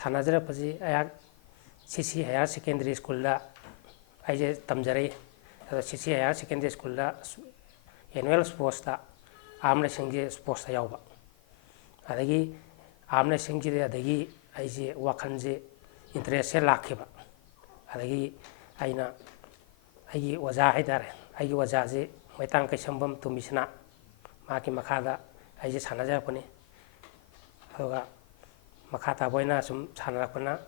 ꯁꯥꯟꯅꯖꯔꯛꯄꯁꯤ ꯑꯩꯍꯥꯛ ꯁꯤꯁꯤ higher secondary ꯁ꯭ꯀꯨꯜꯗ ꯑꯩꯁꯦ ꯇꯝꯖꯔꯛꯏ ꯑꯗꯣ ꯁꯤꯁꯤ ꯍꯥꯌꯔ ꯁꯦꯀꯦꯟꯗꯔꯤ ꯁ꯭ꯀꯨꯜꯗ ꯑꯦꯅꯨꯋꯦꯜ ꯁ꯭ꯄꯣꯔꯠꯁꯇ ꯑꯥꯔꯝ ꯔꯦꯁꯂꯤꯡꯁꯦ ꯁ꯭ꯄꯣꯔꯠꯁꯇ ꯌꯥꯎꯕ ꯑꯗꯒꯤ ꯑꯥꯔꯝ ꯔꯦꯁꯂꯤꯡꯁꯤꯗ ꯑꯗꯒꯤ ꯑꯩꯁꯦ ꯋꯥꯈꯜꯁꯦ ꯏꯟꯇꯔꯦꯁꯁꯦ ꯂꯥꯛꯈꯤꯕ ꯑꯗꯒꯤ ꯑꯩꯅ ꯑꯩꯒꯤ ꯑꯣꯖꯥ ꯍꯥꯏꯇꯥꯔꯦ ꯑꯩꯒꯤ ꯑꯣꯖꯥꯁꯦ ꯃꯩꯇꯥꯡ ꯀꯩꯁꯝꯕꯝ ꯇꯣꯝꯕꯤꯁꯅꯥ ꯃꯍꯥꯛꯀꯤ ꯃꯈꯥꯗ ꯑꯩꯁꯦ ꯁꯥꯟꯅꯖꯔꯛꯄꯅꯤ ꯑꯗꯨꯒ ꯃꯈꯥ ꯇꯥꯕ ꯑꯣꯏꯅ ꯁꯨꯝ ꯁꯥꯟꯅꯔꯛꯄꯅ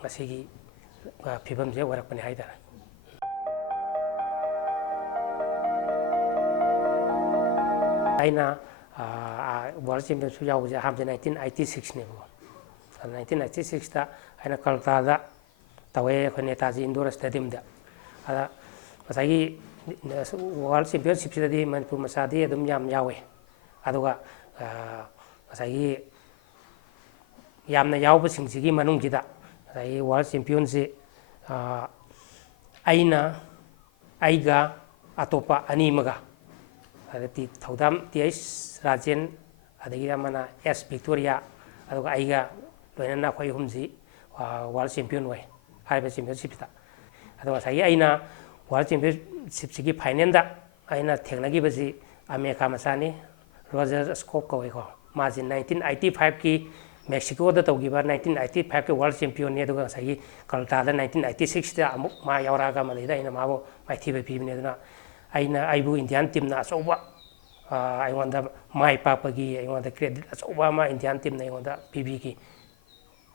ꯉꯁꯤꯒꯤ ꯐꯤꯕꯝꯁꯦ ꯑꯣꯏꯔꯛꯄꯅꯤ ꯍꯥꯏꯇꯥꯔꯦ ꯑꯩꯅ ꯋꯥꯔꯜ ꯆꯦꯝꯄꯤꯌꯟꯁꯤꯞ ꯌꯥꯎꯕꯁꯦ ꯑꯍꯥꯟꯕꯁꯦ 1986ꯅꯦꯕꯀꯣ 1986ꯇ ꯑꯩꯅ ꯀꯜꯀꯇꯥꯗ ꯇꯧꯋꯦ ꯑꯩꯈꯣꯏ ꯅꯦꯇꯥꯖꯤ ꯏꯟꯗꯣꯔ ꯁ꯭ꯇꯦꯗꯤꯌꯝꯗ ꯑꯗ ꯉꯁꯥꯏꯒꯤ ꯋꯥꯔꯜ ꯆꯦꯝꯄꯤꯌꯟꯁꯤꯞꯁꯤꯗꯗꯤ ꯃꯅꯤꯄꯨꯔ ꯃꯆꯥꯗꯤ ꯑꯗꯨꯝ ꯌꯥꯝ ꯌꯥꯎꯋꯦ ꯑꯗꯨꯒ ꯉꯁꯥꯏꯒꯤ ꯌꯥꯝꯅ ꯌꯥꯎꯕꯁꯤꯡꯁꯤꯒꯤ ꯃꯅꯨꯡꯁꯤꯗ ꯉꯁꯥꯏꯒꯤ ꯋꯥꯔꯜ ꯆꯦꯝꯄꯤꯌꯟꯁꯤ ꯑꯩꯒ ꯑꯇꯣꯞꯄ ꯑꯅꯤ ꯑꯃꯒ ꯑꯗꯩ ꯊꯧꯗꯥꯝ ꯇꯤ.ꯑꯩꯆ. ꯔꯥꯖꯦꯟ ꯑꯗꯒꯤ ꯑꯃꯅ ꯑꯦꯁ. ꯚꯤꯛꯇꯣꯔꯤꯌꯥ ꯑꯗꯨꯒ ꯑꯩꯒ ꯂꯣꯏꯅꯅ ꯑꯩꯈꯣꯏ ꯑꯍꯨꯝꯁꯤ ꯋꯥꯔꯜ ꯆꯦꯝꯄꯤꯌꯟ ꯑꯣꯏ ꯍꯥꯏꯔꯤꯕ ꯆꯦꯝꯄꯤꯌꯟꯁꯤꯞꯁꯤꯗ ꯑꯗꯣ ꯉꯁꯥꯏꯒꯤ ꯑꯩꯅ ꯋꯥꯔꯜ ꯆꯦꯝꯄꯤꯌꯟꯁꯤꯞꯁꯤꯒꯤ ꯐꯥꯏꯅꯦꯜꯗ ꯑꯩꯅ ꯊꯦꯡꯅꯈꯤꯕꯁꯤ ꯑꯃꯦꯔꯤꯀꯥ ꯃꯆꯥꯅꯤ ꯔꯣꯖꯔ ꯁ꯭ꯀꯣꯞ ꯀꯧꯏꯀꯣ ꯃꯥꯁꯤ 1985ꯀꯤ ꯃꯦꯛꯁꯤꯀꯣꯗ ꯇꯧꯈꯤꯕ 1985ꯀꯤ ꯋꯥꯔꯜ ꯆꯦꯝꯄꯤꯌꯟꯅꯤ ꯑꯗꯨꯒ ꯉꯁꯥꯏꯒꯤ ꯀꯜꯀꯇꯥꯗ 1986ꯗ ꯑꯃꯨꯛ ꯃꯥ ꯌꯥꯎꯔꯛꯑꯒ ꯃꯗꯩꯗ ꯑꯩꯅ ꯃꯥꯕꯨ ꯃꯥꯏꯊꯤꯕ ꯄꯤꯕꯅꯤ ꯑꯗꯨꯅ ꯑꯩꯕꯨ ꯏꯟꯗꯤꯌꯥꯟ ꯇꯤꯝꯅ ꯑꯆꯧꯕ ꯑꯩꯉꯣꯟꯗ ꯃꯥꯏ ꯄꯥꯛꯄꯒꯤ ꯑꯩꯉꯣꯟꯗ ꯀ꯭ꯔꯦꯗꯤꯠ ꯑꯆꯧꯕ ꯑꯃ ꯏꯟꯗꯤꯌꯥꯟ ꯇꯤꯝꯅ ꯑꯩꯉꯣꯟꯗ ꯄꯤꯕꯤꯈꯤ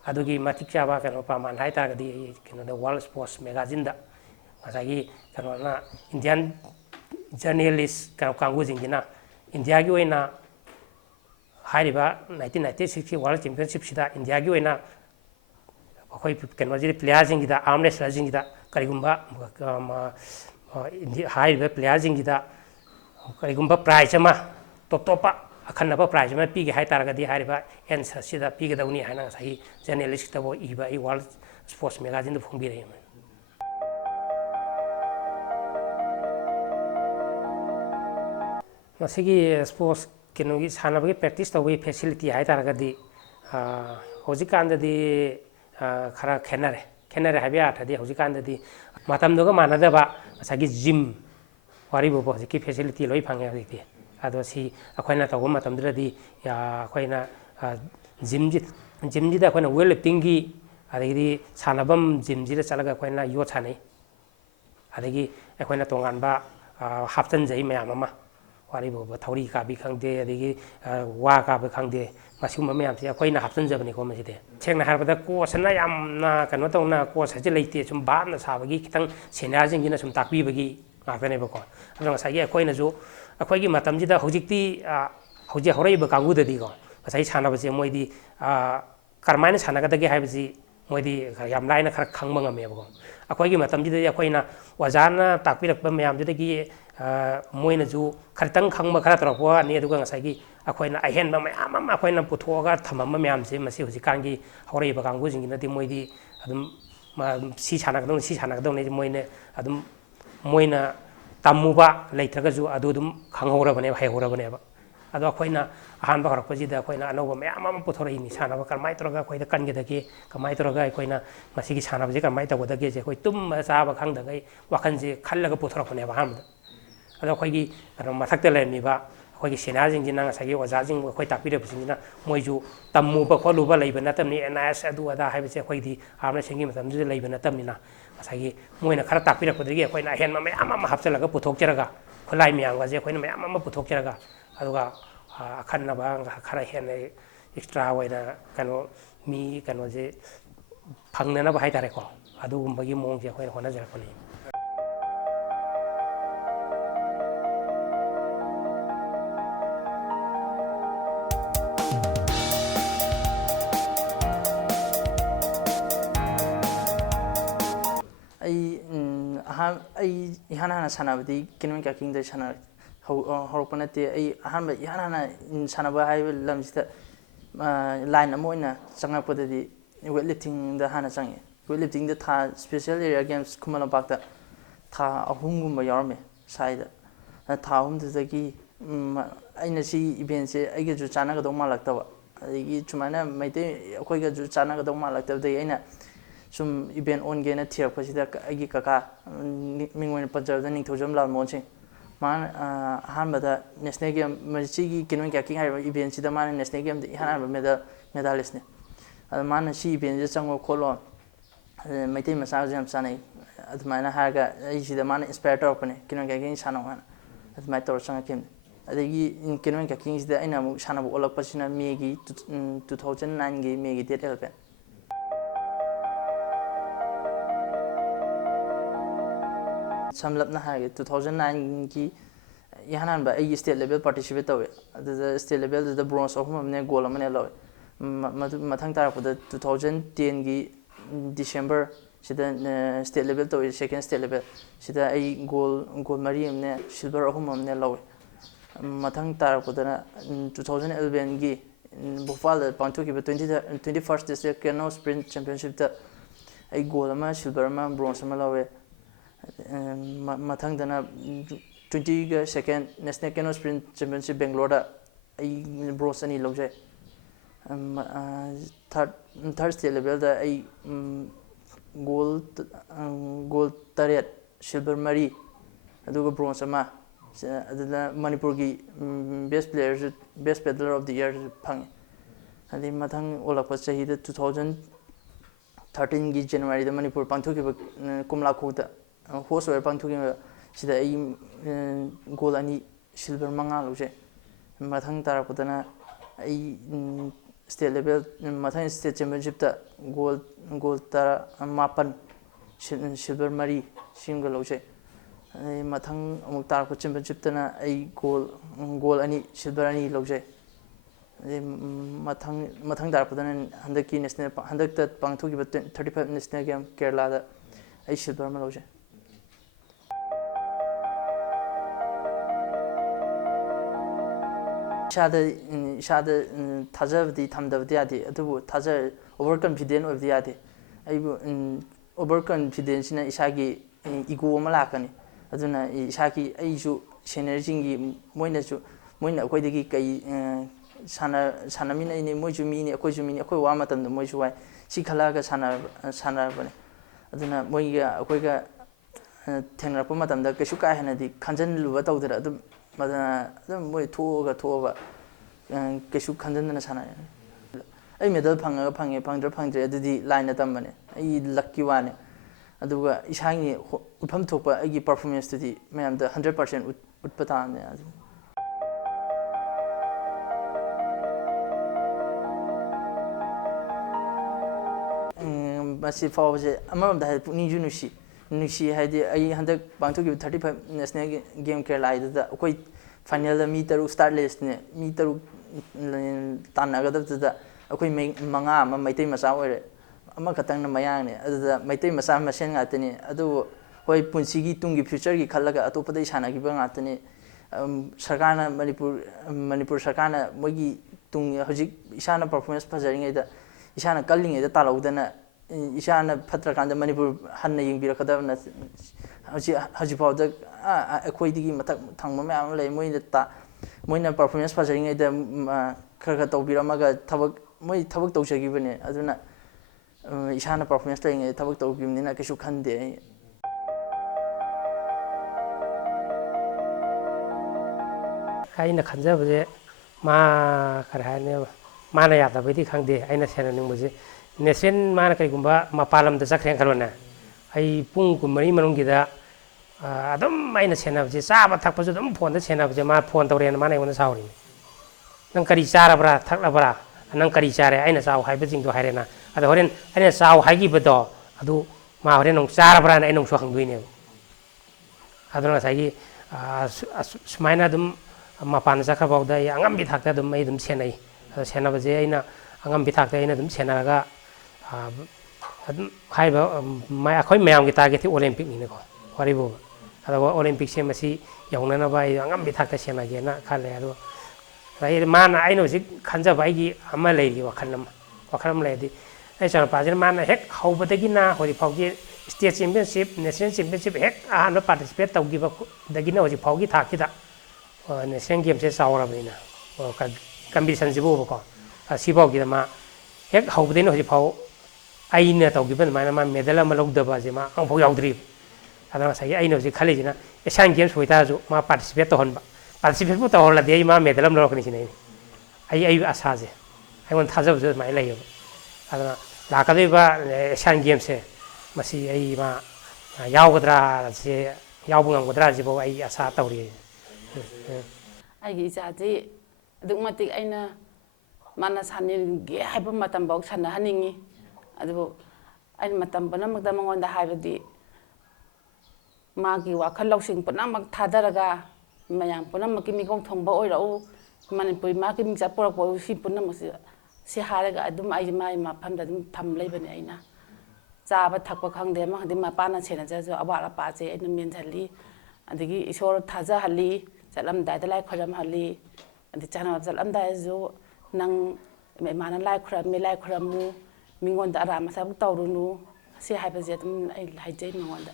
ꯑꯗꯨꯒꯤ ꯃꯇꯤꯛ ꯆꯥꯕ ꯄ꯭ꯔꯃꯥꯟ ꯍꯥꯏꯇꯥꯔꯒꯗꯤ ꯑꯩ ꯀꯩꯅꯣꯗ ꯋꯥꯔꯜ ꯁ꯭ꯄꯣꯔꯠꯁ ꯃꯦꯒꯥꯖꯤꯟꯗ ꯉꯁꯥꯏꯒꯤ ꯀꯩꯅꯣꯅ ꯏꯟꯗꯤꯌꯥꯟ ꯖꯔꯅꯦꯂꯤꯁ ꯀꯥꯡꯕꯨꯁꯤꯡꯁꯤꯅ ꯏꯟꯗꯤꯌꯥꯒꯤ ꯑꯣꯏꯅ ꯍꯥꯏꯔꯤꯕ 1996ꯀꯤ ꯋꯥꯔꯜ ꯆꯦꯝꯄꯤꯌꯟꯁꯤꯞꯁꯤꯗ ꯏꯟꯗꯤꯌꯥꯒꯤ ꯑꯣꯏꯅ ꯑꯩꯈꯣꯏ ꯀꯩꯅꯣꯁꯤꯗ ꯄ꯭ꯂꯦꯌꯥꯔꯁꯤꯡꯁꯤꯗ ꯑꯥꯔꯝ ꯔꯦꯁꯂꯔꯁꯤꯡꯁꯤꯗ ꯀꯔꯤꯒꯨꯝꯕ ꯍꯥꯏꯔꯤꯕ ꯄ꯭ꯂꯦꯌꯥꯔꯁꯤꯡꯁꯤꯗ ꯀꯔꯤꯒꯨꯝꯕ ꯄ꯭ꯔꯥꯏꯖ ꯑꯃ ꯇꯣꯞ ꯑꯈꯟꯅꯕ ꯄ꯭ꯔꯥꯏꯖ ꯑꯃ ꯄꯤꯒꯦ ꯍꯥꯏꯇꯥꯔꯒꯗꯤ ꯍꯥꯏꯔꯤꯕ ꯑꯦꯟꯁꯔꯁꯤꯗ ꯄꯤꯒꯗꯧꯅꯤ ꯍꯥꯏꯅ ꯉꯁꯥꯏꯒꯤ ꯖꯔꯅꯦꯂꯤꯁꯇꯕꯨ ꯏꯕ ꯑꯩ ꯋꯥꯔꯜ ꯁ꯭ꯄꯣꯔꯠꯁ ꯃꯦꯒꯥꯖꯤꯟꯗ ꯐꯣꯡꯕꯤꯔꯛꯏ ꯃꯁꯤꯒꯤ ꯁ꯭ꯄꯣꯔꯠꯁ ꯀꯩꯅꯣꯒꯤ ꯁꯥꯟꯅꯕꯒꯤ ꯄ꯭ꯔꯦꯛꯇꯤꯁ ꯇꯧꯕꯒꯤ ꯐꯦꯁꯤꯂꯤꯇꯤ ꯍꯥꯏꯇꯥꯔꯒꯗꯤ ꯍꯧꯖꯤꯛꯀꯥꯟꯗꯗꯤ ꯈꯔ ꯈꯦꯠꯅꯔꯦ ꯍꯥꯏꯕ ꯌꯥꯔꯗꯤ ꯍꯧꯖꯤꯛꯀꯥꯟꯗꯗꯤ ꯃꯇꯝꯗꯨꯒ ꯃꯥꯟꯅꯗꯕ ꯉꯁꯥꯏꯒꯤ ꯖꯤꯝ ꯋꯥꯔꯤꯕꯨꯕ ꯍꯧꯖꯤꯛꯀꯤ ꯐꯦꯁꯤꯂꯤꯇꯤ ꯂꯣꯏ ꯐꯪꯉꯦ ꯍꯧꯖꯤꯛꯇꯤ ꯑꯗꯣ ꯁꯤ ꯑꯩꯈꯣꯏꯅ ꯇꯧꯕ ꯃꯇꯝꯗꯨꯗꯗꯤ ꯑꯩꯈꯣꯏꯅ ꯖꯤꯝꯁꯤꯗ ꯑꯩꯈꯣꯏꯅ ꯋꯦꯠ ꯂꯤꯐꯇꯤꯡꯒꯤ ꯑꯗꯒꯤꯗꯤ ꯁꯥꯟꯅꯐꯝ ꯖꯤꯝꯁꯤꯗ ꯆꯠꯂꯒ ꯑꯩꯈꯣꯏꯅ ꯌꯣꯠ ꯁꯥꯟꯅꯩ ꯑꯗꯒꯤ ꯑꯩꯈꯣꯏꯅ ꯇꯣꯉꯥꯟꯕ ꯍꯥꯞꯆꯤꯟꯖꯩ ꯃꯌꯥꯝ ꯑꯃ ꯋꯥꯔꯤꯕꯨꯕ ꯊꯧꯔꯤ ꯀꯥꯕꯤ ꯈꯪꯗꯦ ꯑꯗꯒꯤ ꯋꯥ ꯀꯥꯕ ꯈꯪꯗꯦ ꯃꯁꯤꯒꯨꯝꯕ ꯃꯌꯥꯝꯁꯦ ꯑꯩꯈꯣꯏꯅ ꯍꯥꯞꯆꯤꯟꯖꯕꯅꯤꯀꯣ ꯃꯁꯤꯗꯤ ꯁꯦꯡꯅ ꯍꯥꯏꯔꯕꯗ ꯀꯣꯆꯅ ꯌꯥꯝꯅ ꯀꯩꯅꯣ ꯇꯧꯅ ꯀꯣꯆ ꯍꯥꯏꯁꯦ ꯂꯩꯇꯦ ꯁꯨꯝ ꯚꯥꯞꯅ ꯁꯥꯕꯒꯤ ꯈꯤꯇꯪ ꯁꯦꯅꯤꯌꯥꯔꯁꯤꯡꯁꯤꯅ ꯁꯨꯝ ꯇꯥꯛꯄꯤꯕꯒꯤ ꯉꯥꯛꯇꯅꯦꯕꯀꯣ ꯑꯗꯣ ꯉꯁꯥꯏꯒꯤ ꯑꯩꯈꯣꯏꯅꯁꯨ ꯑꯩꯈꯣꯏꯒꯤ ꯃꯇꯝꯁꯤꯗ ꯍꯧꯖꯤꯛꯇꯤ ꯍꯧꯖꯤꯛ ꯍꯧꯔꯛꯏꯕ ꯀꯥꯡꯕꯨꯗꯗꯤꯀꯣ ꯉꯁꯥꯏ ꯁꯥꯟꯅꯕꯁꯦ ꯃꯣꯏꯗꯤ ꯀꯔꯝꯍꯥꯏꯅ ꯁꯥꯟꯅꯒꯗꯒꯦ ꯍꯥꯏꯕꯁꯤ ꯃꯣꯏꯗꯤ ꯌꯥꯝ ꯂꯥꯏꯅ ꯈꯔ ꯈꯪꯕ ꯉꯝꯃꯦꯕꯀꯣ ꯑꯩꯈꯣꯏꯒꯤ ꯃꯇꯝꯁꯤꯗꯗꯤ ꯑꯩꯈꯣꯏꯅ ꯑꯣꯖꯥꯅ ꯇꯥꯛꯄꯤꯔꯛꯄ ꯃꯌꯥꯝꯗꯨꯗꯒꯤ ꯃꯣꯏꯅꯁꯨ ꯈꯔꯇꯪ ꯈꯪꯕ ꯈꯔ ꯇꯧꯔꯛꯄ ꯋꯥꯅꯤ ꯑꯗꯨꯒ ꯉꯁꯥꯏꯒꯤ ꯑꯩꯈꯣꯏꯅ ꯑꯍꯦꯟꯕ ꯃꯌꯥꯝ ꯑꯃ ꯑꯩꯈꯣꯏꯅ ꯄꯨꯊꯣꯛꯑꯒ ꯊꯝꯃꯝꯕ ꯃꯌꯥꯝꯁꯦ ꯃꯁꯤ ꯍꯧꯖꯤꯛꯀꯥꯟꯒꯤ ꯍꯧꯔꯛꯏꯕ ꯀꯥꯡꯕꯨꯁꯤꯡꯁꯤꯅꯗꯤ ꯃꯣꯏꯗꯤ ꯑꯗꯨꯝ ꯁꯤ ꯁꯥꯟꯅꯒꯗꯧꯅꯤ ꯃꯣꯏꯅ ꯑꯗꯨꯝ ꯃꯣꯏꯅ ꯇꯝꯃꯨꯕ ꯂꯩꯇ꯭ꯔꯒꯁꯨ ꯑꯗꯨ ꯑꯗꯨꯝ ꯈꯪꯍꯧꯔꯕꯅꯦꯕ ꯍꯩꯍꯧꯔꯕꯅꯦꯕ ꯑꯗꯣ ꯑꯩꯈꯣꯏꯅ ꯑꯍꯥꯟꯕ ꯍꯧꯔꯛꯄꯁꯤꯗ ꯑꯩꯈꯣꯏꯅ ꯑꯅꯧꯕ ꯃꯌꯥꯝ ꯑꯃ ꯄꯨꯊꯣꯔꯛꯏꯅꯤ ꯁꯥꯟꯅꯕ ꯀꯔꯝꯍꯥꯏꯅ ꯇꯧꯔꯒ ꯑꯩꯈꯣꯏꯗ ꯀꯟꯒꯗꯒꯦ ꯀꯃꯥꯏꯅ ꯇꯧꯔꯒ ꯑꯩꯈꯣꯏꯅ ꯃꯁꯤꯒꯤ ꯁꯥꯟꯅꯕꯁꯦ ꯀꯔꯝꯍꯥꯏꯅ ꯇꯧꯒꯗꯒꯦꯁꯦ ꯑꯩꯈꯣꯏ ꯇꯨꯝꯕ ꯆꯥꯕ ꯈꯪꯗꯒꯩ ꯋꯥꯈꯜꯁꯦ ꯈꯜꯂꯒ ꯄꯨꯊꯣꯔꯛꯄꯅꯦꯕ ꯑꯍꯥꯟꯕꯗ ꯑꯗꯣ ꯑꯩꯈꯣꯏꯒꯤ ꯀꯩꯅꯣ ꯃꯊꯛꯇ ꯂꯩꯔꯝꯃꯤꯕ ꯑꯩꯈꯣꯏꯒꯤ ꯁꯦꯅꯤꯌꯥꯔꯁꯤꯡꯁꯤꯅ ꯉꯁꯥꯏꯒꯤ ꯑꯣꯖꯥꯁꯤꯡ ꯑꯩꯈꯣꯏ ꯇꯥꯛꯄꯤꯔꯛꯄꯁꯤꯡꯁꯤꯅ ꯃꯣꯏꯁꯨ ꯇꯝꯃꯨꯕ ꯈꯣꯠꯂꯨꯕ ꯂꯩꯕ ꯅꯠꯇꯕꯅꯤ NIS ꯑꯗꯨ ꯑꯗꯥ ꯍꯥꯏꯕꯁꯦ ꯑꯩꯈꯣꯏꯗꯤ ꯑꯥꯔꯝ ꯔꯦꯁꯂꯤꯡꯒꯤ ꯃꯇꯝꯗꯨꯗ ꯂꯩꯕ ꯅꯠꯇꯕꯅꯤꯅ ꯉꯁꯥꯏꯒꯤ ꯃꯣꯏꯅ ꯈꯔ ꯇꯥꯛꯄꯤꯔꯛꯄꯗꯒꯤ ꯑꯩꯈꯣꯏꯅ ꯑꯍꯦꯟꯕ ꯃꯌꯥꯝ ꯑꯃ ꯍꯥꯞꯆꯤꯜꯂꯒ ꯄꯨꯊꯣꯛꯆꯔꯒ ꯈꯨꯠꯂꯥꯏ ꯃꯌꯥꯝꯒꯁꯦ ꯑꯩꯈꯣꯏꯅ ꯃꯌꯥꯝ ꯑꯃ ꯄꯨꯊꯣꯛꯆꯔꯒ ꯑꯗꯨꯒ ꯑꯈꯟꯅꯕ ꯈꯔ ꯍꯦꯟꯅ ꯑꯦꯛꯁꯇ꯭ꯔꯥ ꯑꯣꯏꯅ ꯃꯤ ꯀꯩꯅꯣꯁꯦ ꯐꯪꯅꯅꯕ ꯍꯥꯏꯇꯥꯔꯦꯀꯣ ꯑꯗꯨꯒꯨꯝꯕꯒꯤ ꯃꯑꯣꯡꯁꯦ ꯑꯩꯈꯣꯏꯅ ꯍꯣꯠꯅꯖꯔꯛꯄꯅꯤ ꯑꯩ इहान हाना सानाबदी किनोन का किंग साना हौरपन नते अहम इहान हाना सानाबा हाइब लमसिदा लाइन अमा ओइना चंगपददी वेट लिफ्टिंग दा हाना चंगे वेट लिफ्टिंग दा था स्पेशल एरिया गेम्स खुमल पाकता था अहुंगुम यारमे साइदा था अहुंदगी अइना सी इवेंट से अइगे जु चानागदो मालक्तबा ꯑꯗꯒꯤ ꯁꯨꯃꯥꯏꯅ ꯃꯩꯇꯩ ꯑꯩꯈꯣꯏꯒꯁꯨ ꯆꯥꯟꯅꯒꯗꯧ ꯃꯥꯜꯂꯛꯇꯕꯗꯒꯤ ꯑꯩꯅ ꯁꯨꯝ ꯏꯚꯦꯟ ꯑꯣꯟꯒꯦꯅ ꯊꯤꯔꯛꯄꯁꯤꯗ ꯑꯩꯒꯤ ꯀꯀꯥ ꯃꯤꯡ ꯑꯣꯏꯅ ꯄꯟꯖꯕꯗ ꯅꯤꯡꯊꯧꯖꯝ ꯂꯥꯜꯃꯣꯍꯟ ꯁꯤꯡ ꯃꯥꯅ ꯑꯍꯥꯟꯕꯗ ꯅꯦꯁꯅꯦꯜ ꯒꯦꯝ ꯃꯁꯤꯒꯤ ꯀꯦꯅꯣꯏ ꯀ꯭ꯌꯥꯀꯤꯡ ꯍꯥꯏꯔꯤꯕ ꯏꯚꯦꯟꯁꯤꯗ ꯃꯥꯅ ꯅꯦꯁꯅꯦꯜ ꯒꯦꯝꯗ ꯏꯍꯥꯟ ꯍꯥꯟꯕ ꯃꯦꯗꯥꯂꯤꯁꯅꯦ ꯑꯗ ꯃꯥꯅ ꯁꯤ ꯏꯚꯦꯟꯁꯤꯗ ꯆꯪꯉꯣ ꯈꯣꯠꯂꯣ ꯃꯩꯇꯩ ꯃꯆꯥꯒꯁꯨ ꯌꯥꯝ ꯆꯥꯟꯅꯩ ꯑꯗꯨꯃꯥꯏꯅ ꯍꯥꯏꯔꯒ ꯑꯩꯁꯤꯗ ꯃꯥꯅ ꯏꯟꯁꯄꯥꯌꯔ ꯇꯧꯔꯛꯄꯅꯦ ꯀꯦꯅꯣꯏ ꯀ꯭ꯌꯥꯀꯤꯡ ꯁꯥꯟꯅꯧ ꯍꯥꯏꯅ ꯑꯗꯨꯃꯥꯏꯅ ꯇꯧꯔ ꯆꯪꯉꯛꯈꯤꯕꯅꯤ ꯑꯗꯒꯤ ꯀꯦꯅꯣꯏ ꯀ꯭ꯌꯥꯀꯤꯡꯁꯤꯗ ꯑꯩꯅ ꯑꯃꯨꯛ ꯁꯥꯟꯅꯕ ꯑꯣꯜꯂꯛꯄꯁꯤꯅ ꯃꯦꯒꯤ 2009ꯒꯤ ꯃꯦꯒꯤ ꯗꯦꯠ 11 ꯁꯝꯂꯞꯅ ꯍꯥꯏꯔꯒꯦ 2009ꯒꯤ इहान हान बा स्टेट लेवल पार्टिसिपेट तवे स्टेट लेवल ब्रोंज अहमने गोल अमने लवे मथंग तारपद 2010 की डिसेंबर सिदा स्टेट लेवल तवे सेकेंड स्टेट लेवल सिदा गोल मरी अमने सिल्वर अहम अमने लवे मथंग तारपदना 2011 की भोपाल पांथोकिबा 21st district canoe sprint championship gold अमा सिल्वर अमा ब्रोंज अमा लवे मथंगदना 20 second national canoe sprint championship Bangalore bronze अनी लौजे थर्ड स्टेट लेवल गोल तरेट सिल्वर मरी ब्रोंज अमा मणिपुर की best paddler of the year फंगे अभी मथंग ओलप चाही 2013 की जनवरी मणिपुर पांथोकिबा कुमलाखोद होस्ट ओर पांथोकिबा सिदा गोल अनी सिल्वर मंगा लौजे मथंग तारपदना स्टेट लेवल मथंग स्टेट चैंपियनशिप गोल तरा मापन सिल्वर मरी सिंग लौजे मथंग अमुक तारप चैंपियनशिप गोल अनी सिल्वर अनी लौजे मथंग तारपदना हंदकी नेशनल हंदक पांथोकिबा 35 नेशनल गेम केरला सिल्वर में लौजे इसाद थाजबदी थमदबदी यादे अदुबु थाज ओवर कॉन्फिडेंट ओबदी यादे अइबु ओवर कॉन्फिडेंस ना इसागी इगो अमा लाकनी अदुना इसागी अइसु सीनियरसिंगी मोइना अखोइदगी कई सानमिनाइने मोइसु मीने अखोइसु मीने अखोइ वा मतमदा मोइसु वाइ सि खलागा सानाबने अदुना मोइगा अखोइगा थेंगरप मतमदा कैसु का हेनदी खंजनलुबा तौदरा अदुम मोई थोगा कैसु खंजन साना मेडल फंगे फंगे फंग्रे अदुदी लाइन तमने लक्की वाने अदुगा इसांगी उफम थोप अगी परफॉर्मेंस तुदी मैम 100% उत्पताने मसी फावजे अमरमदा है पुनिजु नुसी है हंदक पांथोकी 35 नेशनल गेम केरला अखोई फाइनल मी तरु स्टार्ट लिस्ट ने मी तरु तानागदबदा अखोई मंगा मैतै मचा ओरे अमा खतंग मयांगने अदुदा मैतै मचा मसेन गातनी अदु होय पुंसीगी तुंगी फ्यूचर की खल्लगा अतोपदै सानागिबा गातनी सरकारना मणिपुर सरकारना मोगी तुंग हजिक इसाना परफॉर्मेंस फजरिङैदा इसाना कल्लिङैदा तालौदना इसाना फत्रकांद मणिपुर हन्ना यिंबिरकदबना हजिफाउद अखोइदिगी मथक थंग मयाम लय मोइना परफॉर्मेंस फजरिङैदा खरखर तौबिरमगा थबक मोइ थबक तौजगिबने अदुना इसाना परफॉर्मेंस लयङै थबक तौबिमनिना कैसु खंदे ꯑꯩꯅ ꯈꯟꯖꯕꯁꯦ ꯃꯥ ꯀꯔꯤ ꯍꯥꯏꯅꯤ ꯃꯥꯅ ꯌꯥꯗꯕꯩꯗꯤ ꯈꯪꯗꯦ ꯑꯩꯅ ꯁꯦꯟꯅꯅꯤꯡꯕꯁꯦ ꯅꯦꯁꯅꯦꯜ ꯃꯥꯅ ꯀꯩꯒꯨꯝꯕ ꯃꯄꯥꯟ ꯂꯝꯗ ꯆꯠꯈ꯭ꯔꯦꯅ ꯈꯜꯂꯣꯅꯦ ꯑꯩ ꯄꯨꯡ 24 ꯃꯅꯨꯡꯒꯤꯗ ꯑꯗꯨꯝ ꯑꯩꯅ ꯁꯦꯟꯅꯕꯁꯦ ꯆꯥꯕ ꯊꯛꯄꯁꯨ ꯑꯗꯨꯝ ꯐꯣꯟꯗ ꯁꯦꯟꯅꯕꯁꯦ ꯃꯥ ꯐꯣꯟ ꯇꯧꯔꯦꯅ ꯃꯥꯅ ꯑꯩꯉꯣꯟꯗ ꯁꯥꯎꯔꯤꯅꯤ ꯅꯪ ꯀꯔꯤ ꯆꯥꯔꯕ꯭ꯔꯥ ꯊꯛꯂꯕ꯭ꯔꯥ ꯅꯪ ꯀꯔꯤ ꯆꯥꯔꯦ ꯑꯩꯅ ꯆꯥꯎ ꯍꯥꯏꯕꯁꯤꯡꯗꯣ ꯍꯥꯏꯔꯦꯅ ꯑꯗ ꯍꯣꯔꯦꯟ ꯑꯩꯅ ꯆꯥꯎ ꯍꯥꯏꯈꯤꯕꯗꯣ ꯑꯗꯨ ꯃꯥ ꯍꯣꯔꯦꯟ ꯑꯃꯨꯛ ꯆꯥꯔꯕ꯭ꯔꯥꯅ ꯑꯩꯅ ꯑꯃꯨꯛꯁꯨ ꯍꯪꯗꯣꯏꯅꯦꯕ ꯑꯗꯨꯅ ꯉꯁꯥꯏꯒꯤ ꯁꯨꯃꯥꯏꯅ ꯑꯗꯨꯝ ꯃꯄꯥꯟꯗ ꯆꯠꯈ꯭ꯔꯐꯥꯎꯗ ꯑꯩ ꯑꯉꯝꯕꯤ ꯊꯥꯛꯇ ꯑꯗꯨꯝ ꯑꯩ ꯑꯗꯨꯝ ꯁꯦꯟꯅꯩ ꯑꯗꯣ ꯁꯦꯟꯅꯕꯁꯦ ꯑꯩꯅ ꯑꯉꯝꯕꯤ ꯊꯥꯛꯇ ꯑꯩꯅ ꯑꯗꯨꯝ ꯁꯦꯟꯅꯔꯒ ꯑꯗꯨꯝ ꯍꯥꯏꯕ ꯑꯩꯈꯣꯏ ꯃꯌꯥꯝꯒꯤ ꯇꯥꯔꯒꯦꯠꯇꯤ ꯑꯣꯂꯦꯝꯄꯤꯛꯅꯤꯅꯀꯣ ꯋꯥꯔꯤꯕꯨꯕ ꯑꯗꯨꯒ ꯑꯣꯂꯦꯝꯄꯤꯛꯁꯦ ꯃꯁꯤ ꯌꯧꯅꯅꯕ ꯑꯩ ꯑꯉꯝꯕꯤ ꯊꯥꯛꯇ ꯁꯦꯟꯅꯒꯦꯅ ꯈꯜꯂꯦ ꯑꯗꯨꯒ ꯃꯥꯅ ꯑꯩꯅ ꯍꯧꯖꯤꯛ ꯈꯟꯖꯕ ꯑꯩꯒꯤ ꯑꯃ ꯂꯩꯔꯤ ꯋꯥꯈꯜ ꯑꯃ ꯂꯩꯔꯗꯤ ꯑꯩ ꯏꯆꯥꯅꯨꯄꯥꯁꯤꯅ ꯃꯥꯅ ꯍꯦꯛ ꯍꯧꯕꯗꯒꯤꯅ ꯍꯧꯖꯤꯛ ꯐꯥꯎꯒꯤ ꯁ꯭ꯇꯦꯠ ꯆꯦꯝꯄꯤꯌꯟꯁꯤꯞ ꯅꯦꯁꯅꯦꯜ ꯆꯦꯝꯄꯤꯌꯟꯁꯤꯞ ꯍꯦꯛ ꯑꯍꯥꯟꯕ ꯄꯥꯔꯇꯤꯁꯤꯄꯦꯠ ꯇꯧꯈꯤꯕꯗꯒꯤꯅ ꯍꯧꯖꯤꯛ ꯐꯥꯎꯒꯤ ꯊꯥꯛꯁꯤꯗ ꯅꯦꯁꯅꯦꯜ ꯒꯦꯝꯁꯦ ꯆꯥꯎꯔꯕꯅꯤꯅ ꯀꯝꯄꯤꯇꯤꯁꯟꯁꯤꯕꯨꯕꯀꯣ ꯑꯁꯤꯐꯥꯎꯒꯤꯗ ꯃꯥ ꯍꯦꯛ ꯍꯧꯕꯗꯩꯅ ꯍꯧꯖꯤꯛꯐꯥꯎ ꯑꯩꯅ ꯇꯧꯈꯤꯕ ꯑꯗꯨꯃꯥꯏꯅ ꯃꯥ ꯃꯦꯗꯜ ꯑꯃ ꯂꯧꯗꯕꯁꯦ ꯃꯥ ꯑꯃꯐꯥꯎ ꯌꯥꯎꯗ꯭ꯔꯤꯕ ꯑꯗꯨꯅ ꯉꯁꯥꯏꯒꯤ ꯑꯩꯅ ꯍꯧꯖꯤꯛ ꯈꯜꯂꯤꯁꯤꯅ ꯑꯦꯁꯤꯌꯥꯟ ꯒꯦꯝꯁ ꯑꯣꯏꯇꯥꯔꯁꯨ ꯃꯥ ꯄꯥꯔꯇꯤꯁꯤꯄꯦꯠ ꯇꯧꯍꯟꯕ ꯄꯥꯔꯇꯤꯁꯤꯄꯦꯠꯄꯨ ꯇꯧꯍꯜꯂꯗꯤ ꯑꯩ ꯃꯥ ꯃꯦꯗꯜ ꯑꯃ ꯂꯧꯔꯛꯀꯅꯤ ꯁꯤꯅꯦ ꯑꯩꯒꯤ ꯑꯁꯥꯁꯦ ꯑꯩꯉꯣꯟꯗ ꯊꯥꯖꯕꯁꯨ ꯑꯗꯨꯃꯥꯏꯅ ꯂꯩꯌꯦꯕ ꯑꯗꯨꯅ ꯂꯥꯛꯀꯗꯧꯔꯤꯕ ꯑꯦꯁꯤꯌꯥꯟ ꯒꯦꯝꯁꯦ ꯃꯁꯤ ꯑꯩ ꯃꯥ ꯌꯥꯎꯒꯗ꯭ꯔꯥꯁꯦ ꯌꯥꯎꯕ ꯉꯝꯒꯗ꯭ꯔꯥ ꯁꯤꯐꯥꯎ ꯑꯩ ꯑꯁꯥ ꯇꯧꯔꯤ ꯑꯩꯒꯤ ꯏꯆꯥꯁꯤ ꯑꯗꯨꯛ ꯃꯇꯤꯛ ꯑꯩꯅ ꯃꯥꯅ ꯁꯥꯟꯅꯒꯦ ꯍꯥꯏꯕ ꯃꯇꯝꯐꯥꯎ ꯁꯥꯟꯅꯍꯟꯅꯤꯡꯉꯤ ꯑꯗꯨꯕꯨ ꯑꯩꯅ ꯃꯇꯝ ꯄꯨꯝꯅꯃꯛꯇ ꯃꯉꯣꯟꯗ ꯍꯥꯏꯕꯗꯤ ꯃꯥꯒꯤ ꯋꯥꯈꯜ ꯂꯧꯁꯤꯡ ꯄꯨꯝꯅꯃꯛ ꯊꯥꯗꯔꯒ ꯃꯌꯥꯝ ꯄꯨꯝꯅꯃꯛꯀꯤ ꯃꯤꯀꯣꯡ ꯊꯣꯡꯕ ꯑꯣꯏꯔꯛꯎ ꯃꯅꯤꯄꯨꯔꯤ ꯃꯥꯒꯤ ꯃꯤꯡꯆꯠ ꯄꯨꯔꯛꯄ ꯁꯤ ꯄꯨꯝꯅꯃꯛꯁꯤ ꯁꯤ ꯍꯥꯏꯔꯒ ꯑꯗꯨꯝ ꯑꯩ ꯃꯥꯒꯤ ꯃꯐꯝꯗ ꯑꯗꯨꯝ ꯊꯝ ꯂꯩꯕꯅꯤ ꯑꯩꯅ ꯆꯥꯕ ꯊꯛꯄ ꯈꯪꯗꯦ ꯑꯃ ꯈꯪꯗꯦ ꯃꯄꯥꯅ ꯁꯦꯟꯅꯖꯔꯁꯨ ꯑꯋꯥꯠ ꯑꯄꯥꯁꯦ ꯑꯩꯅ ꯃꯦꯟꯁꯤꯜꯂꯤ ꯑꯗꯒꯤ ꯏꯁꯣꯔ ꯊꯥꯖꯍꯜꯂꯤ ꯆꯠꯂꯝꯗꯥꯏꯗ ꯂꯥꯏ ꯈꯣꯏꯔꯝꯍꯜꯂꯤ ꯑꯗꯩ ꯁꯥꯟꯅꯕ ꯆꯠꯂꯝꯗꯥꯏꯗꯁꯨ ꯅꯪ ꯏꯃꯥꯅ ꯂꯥꯏ ꯈꯣꯏꯔꯝꯃꯤ ꯂꯥꯏ ꯈꯣꯏꯔꯝꯃꯨ ꯃꯤꯉꯣꯟꯗ ꯑꯔꯥꯝ ꯑꯁꯥꯕꯨ ꯇꯧꯔꯨꯅꯨ ꯁꯤ ꯍꯥꯏꯕꯁꯦ ꯑꯗꯨꯝ ꯑꯩ ꯍꯥꯏꯖꯩ ꯃꯉꯣꯟꯗ